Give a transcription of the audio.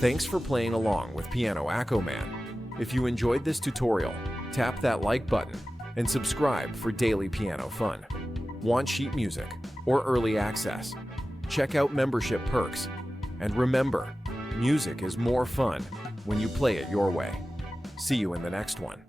Thanks for playing along with Piano AccoMan. If you enjoyed this tutorial, tap that like button and subscribe for daily piano fun. Want sheet music or early access? Check out membership perks. And remember, music is more fun when you play it your way. See you in the next one.